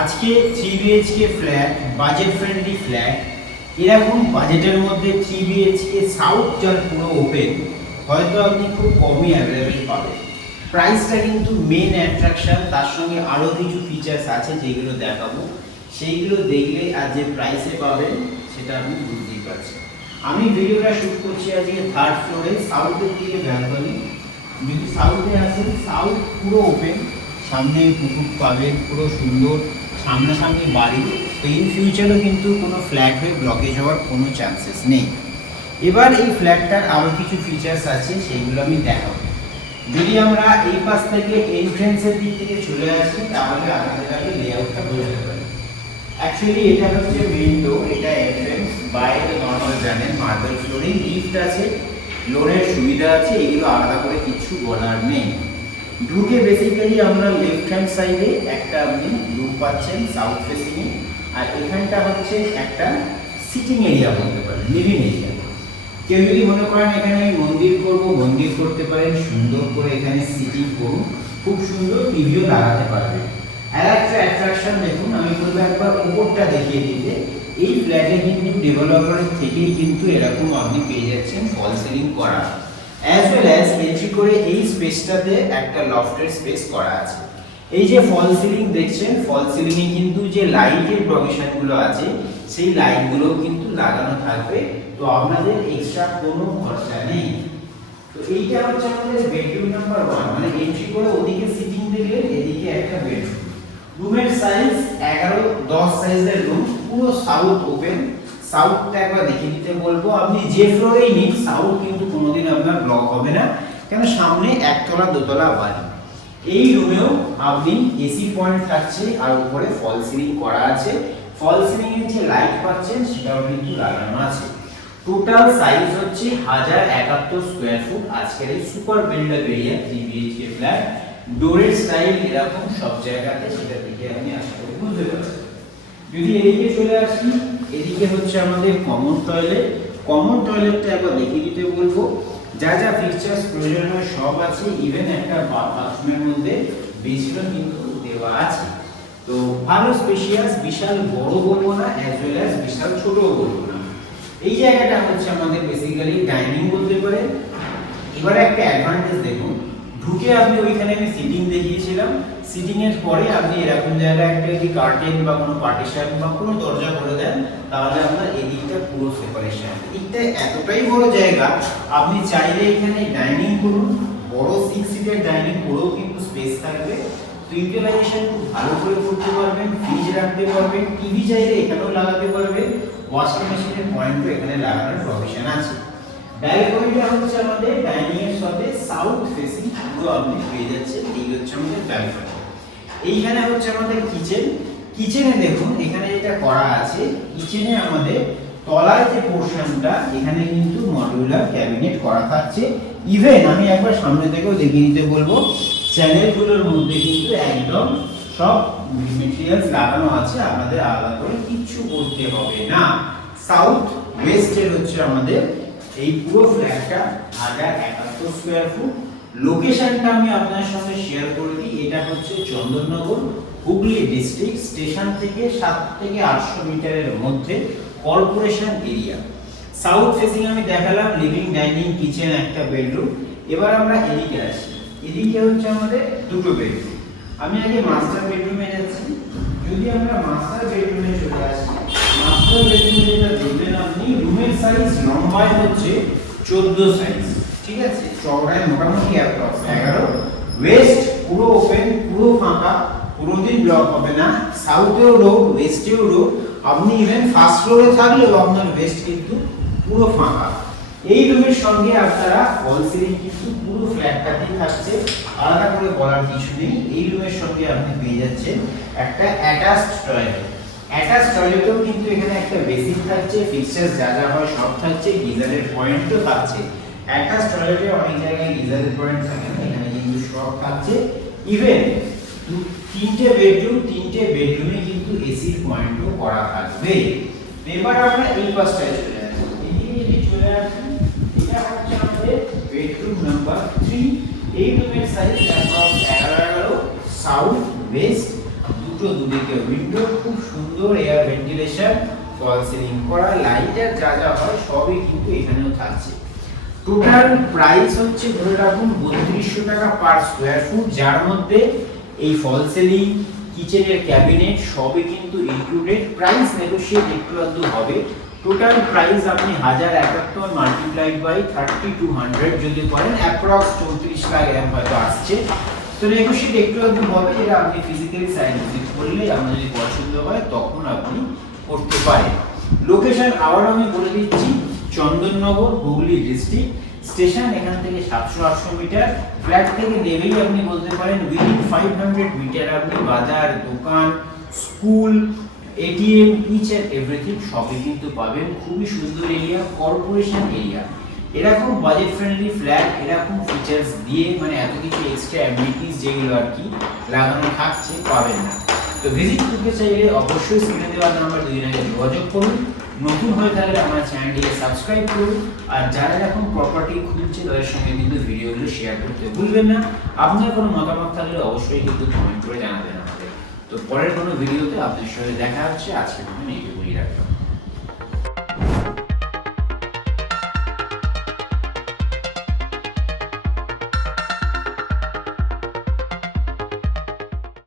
আজকে 3 BHK flat, budget friendly flat, এরকম বাজেটের মধ্যে 3 বিএইচকে সাউথ যার পুরো ওপেন হয়তো আপনি খুব কমই অ্যাভেলেবেল পাবেন। প্রাইসটা কিন্তু মেন অ্যাট্রাকশন, তার সঙ্গে আরও কিছু ফিচার্স আছে যেগুলো দেখাবো, সেইগুলো দেখলে আর যে প্রাইসে পাবেন সেটা আপনি বুঝতেই পারছেন। আমি ভিডিওটা শ্যুট করছি আজকে 3rd ফ্লোরে, সাউথের দিকে ব্যালকনি। যদি সাউথে আসেন, সাউথ পুরো ওপেন, সামনে পুকুর পাবেন, পুরো সুন্দর সামনাসামনি বাড়ি। তো ইন ফিউচারও কিন্তু কোনো ফ্ল্যাট হয়ে ব্লকেজ হওয়ার কোনো চান্সেস নেই। এবার এই ফ্ল্যাটটার আরও কিছু ফিচার্স আছে, সেইগুলো আমি দেখাবো। যদি আমরা এই পাশ থেকে এন্ট্রেন্সের দিক থেকে চলে আসি তাহলে আমাদের আগে লেআউটটা বোঝাতে পারি। অ্যাকচুয়ালি এটা হচ্ছে মেইন ডোর, এটা এন্ট্রেন্স। বাইরে নর্মাল জানেন মার্বেল ফ্লোরিং, লিফট আছে, লোনের সুবিধা আছে, এগুলো আলাদা করে কিছু বলার নেই। ঢুকে বেসিক্যালি আমরা লেফট হ্যান্ড সাইডে একটা আপনি রুম পাচ্ছেন সাউথ ফেসিংয়ে, আর এখানটা হচ্ছে একটা সিটিং এরিয়া বলতে পারেন, লিভিং এরিয়া। কেউ যদি মনে করেন এখানে মন্দির করবো, মন্দির করতে পারেন, সুন্দর করে এখানে সিটিং করুন, খুব সুন্দর টিভিও লাগাতে পারবেন। আর একটা অ্যাট্রাকশন দেখুন, আমি বলবো একবার উপরটা দেখিয়ে দিতে। এই ফ্ল্যাটে কিন্তু ডেভেলপারের থেকেই কিন্তু এরকম আপনি পেয়ে যাচ্ছেন ফল সিলিং করা, অ্যাজ ওয়েল অ্যাজ এন্ট্রি করে এই স্পেসটাতে একটা লফটের স্পেস করা আছে। এই যে ফল সিলিং দেখছেন, ফল সিলিংয়ে কিন্তু যে লাইটের প্রভিশনগুলো আছে সেই লাইটগুলো কিন্তু লাগানো থাকবে, তো আপনাদের এক্সট্রা কোনো খরচা নেই। তো এইটা হচ্ছে আমাদের বেডরুম নাম্বার 1, মানে এন্ট্রি করে ওদিকে সিটিং দেখলেন, এদিকে একটা বেডরুম। রুমের সাইজ 11-10 সাইজের রুম, পুরো সাউথ ওপেন। সাউথটা একবার দেখে নিতে বলবো, আপনি যে ফ্লোরেই নিন সাউথ কিন্তু কোনোদিন আপনার ব্লক হবে না, কেন সামনে একতলা দোতলা বাড়ি। এই রুমেও আপনি এসি পয়েন্ট থাকছে, আর উপরে ফল সিলিং করা আছে। ফল সিলিং এর যে লাইট পাচ্ছেন সেটাও কিন্তু লাগানো আছে। টোটাল সাইজ হচ্ছে 1071 স্কয়ার ফুট। আজকের এই super built up area 3 BHK flat, ডোরের স্টাইল এরকম সব জায়গাতে, সেটা থেকে আপনি আশা করি বুঝতে পারছেন। যদি এদিকে চলে আসি, এদিকে হচ্ছে আমাদের কমন টয়লেট। কমন টয়লেটটা একবার দেখিয়ে দিতে বলবো। যা যা ফিচার্স প্রয়োজন হয় সব আছে, ইভেন একটা বাথরুমের মধ্যে বেসিনও কিন্তু দেওয়া আছে। তো ভালো স্পেশিয়াস, বিশাল বড় বলবো না, অ্যাজ ওয়েল অ্যাজ বিশাল ছোটও বলবো না। এই জায়গাটা হচ্ছে আমাদের বেসিক্যালি ডাইনিং বলতে পারেন। এবারে একটা অ্যাডভান্টেজ দেখুন, ঢুকে আপনি ওইখানে আমি সিটিং দেখিয়েছিলাম, সিটিং এর পরে আপনি এরকম জায়গায় একটা যদি কার্টেন বা কোনো পার্টিশন বা কোনো দরজা করে দেন, তাহলে আপনার এদিকটা পুরো সেপারেশন। এটা এতটাই বড় জায়গা, আপনি চাইলে এখানে ডাইনিং করুন, বড় 6 সিটের ডাইনিং করেও কিন্তু স্পেস থাকবে। তো ইউটিলাইজেশন খুব ভালো করে করতে পারবেন, ফ্রিজ রাখতে পারবেন, টিভি চাইলে এখানেও লাগাতে পারবেন, ওয়াশিং মেশিনের পয়েন্টও এখানে লাগানোর প্রভিশন আছে। ব্যালকনিটা হচ্ছে আমাদের ডাইনিং এর সাথে সাউথ ফেসিং, পুরো আপনি পেয়ে যাচ্ছেন। এই হচ্ছে আমাদের ব্যালকনি। এইখানে হচ্ছে আমাদের কিচেন। কিচেনে দেখুন এখানে যেটা করা আছে, কিচেনে আমাদের তলায় যে পোরশনটা, এখানে কিন্তু মডিউলার ক্যাবিনেট করা থাকছে। ইভেন আমি একবার সামনে থেকেও দেখিয়ে দিতে বলবো, চ্যানেলগুলোর মধ্যে কিন্তু একদম সব মেটেরিয়ালস লাগানো আছে, আপনাদের আলাদা করে কিচ্ছু করতে হবে না। সাউথ ওয়েস্টের হচ্ছে আমাদের এই পুরো ফ্ল্যাটটা 1071 স্কয়ার ফুট। লোকেশনটা আমি আপনার সঙ্গে শেয়ার করে দিই। এটা হচ্ছে চন্দননগর, হুগলি ডিস্ট্রিক্ট। স্টেশন থেকে 7 থেকে 800 মিটারের মধ্যে, কর্পোরেশন এরিয়া। সাউথ ফেসিং আমি দেখালাম, লিভিং, ডাইনিং, কিচেন, একটা বেডরুম। এবার আমরা এদিকে আসি। এদিকে হচ্ছে আমাদের দুটো বেডরুম। আমি আগে মাস্টার বেডরুমে যাচ্ছি। যদি আমরা মাস্টার বেডরুমে চলে আসি, মাস্টার বেডরুমে যেটা দেখবেন আপনি, রুমের সাইজ লম্বায় হচ্ছে 14 সাইজ, ঠিক আছে, চওড়ায় মোটামুটি অ্যাপ্রক্স 11। ওয়েস্ট পুরো ওপেন, পুরো ফাঁকা, কোনোদিন ব্লক হবে না। সাউথেও রোড, ওয়েস্টেও রোড, আপনি ইভেন ফার্স্ট ফ্লোরে থাকলেও আপনার ওয়েস্ট কিন্তু পুরো ফাঁকা। এই রুমের সঙ্গে আপনারা ফল সিলিং কিন্তু পুরো ফ্ল্যাটটাতেই থাকছে, আলাদা করে বলার কিছু নেই। এই রুমের সঙ্গে আপনি পেয়ে যাচ্ছেন একটা অ্যাটাচড টয়লেট। অ্যাটাচড টয়লেটেও কিন্তু এখানে একটা বেসিন থাকছে, ফিক্সচার্স যা যা হয় সব থাকছে, গিজারের পয়েন্টও থাকছে। অ্যাটাচড টয়লেটে অনেক জায়গায় গিজারের পয়েন্ট থাকে না, এখানে কিন্তু সব থাকছে। ইভেন তিনটে বেডরুমে কিন্তু এসির পয়েন্টও করা থাকবে। এবার আমরা এই পাশটায় চলে আসি। এদিকে চলে আসি, এটা হচ্ছে আমাদের বেডরুম নাম্বার 3। এই রুমের সাইজ অ্যাপ্রক্স 11 সাউথ ওয়েস্ট, দুটো দুদিকে উইন্ডো, খুব সুন্দর এয়ার ভেন্টিলেশন, ফল সিলিং করা, লাইটের যা যা হয় সবই কিন্তু এখানেও থাকছে। টোটাল প্রাইস হচ্ছে ধরে রাখুন 3200 টাকা পার স্কয়ার ফুট, যার মধ্যে এই ফল সিলিং, কিচেনের ক্যাবিনেট সবই কিন্তু ইনক্লুডেড। প্রাইস নেগোশিয়েট একটু আধটু হবে। টোটাল প্রাইস আপনি 1071 মাল্টিপ্লাইড বাই 3200 যদি করেন অ্যাপ্রক্স 34 লাখ এরকম হয়তো আসছে। তো নেগোশিয়েট একটু আধটু হবে, যেটা আপনি ফিজিক্যালি সাইট ভিজিট করলে আপনার যদি পছন্দ হয় তখন আপনি করতে পারেন। লোকেশন আবার আমি বলে দিচ্ছি, চন্দননগর, হুগলি ডিস্ট্রিক্ট। স্টেশন এখান থেকে 700-800 মিটার। ফ্ল্যাট থেকে নেমেই আপনি বলতে পারেন উইদিন 500 মিটার আপনি বাজার, দোকান, school, ATM, each and everything সবই কিন্তু পাবেন। খুবই সুন্দর এরিয়া, কর্পোরেশন এরিয়া। এরকম বাজেট ফ্রেন্ডলি ফ্ল্যাট, এরকম ফিচার্স দিয়ে মানে এত কিছু এক্সট্রা অ্যামিনিটিস যেগুলো আর কি লাগানো থাকছে পাবেন না। তো ভিজিট করতে চাইলে অবশ্যই স্ক্রিনে দেওয়া নাম্বার 2 আগে যোগাযোগ করুন। নতুন হয়ে থাকলে আমার চ্যানেলটিকে সাবস্ক্রাইব করুন। আর যারা এখন প্রপার্টি খুঁজছে তাদের সঙ্গে কিন্তু ভিডিওগুলো শেয়ার করতে ভুলবেন না। আপনার কোনো মতামত থাকলে অবশ্যই কিন্তু কমেন্ট করে জানাবেন আমাদের। তো পরের কোনো ভিডিওতে আপনাদের সঙ্গে দেখা হচ্ছে। আজকের মতো এইটুকুই রাখলাম।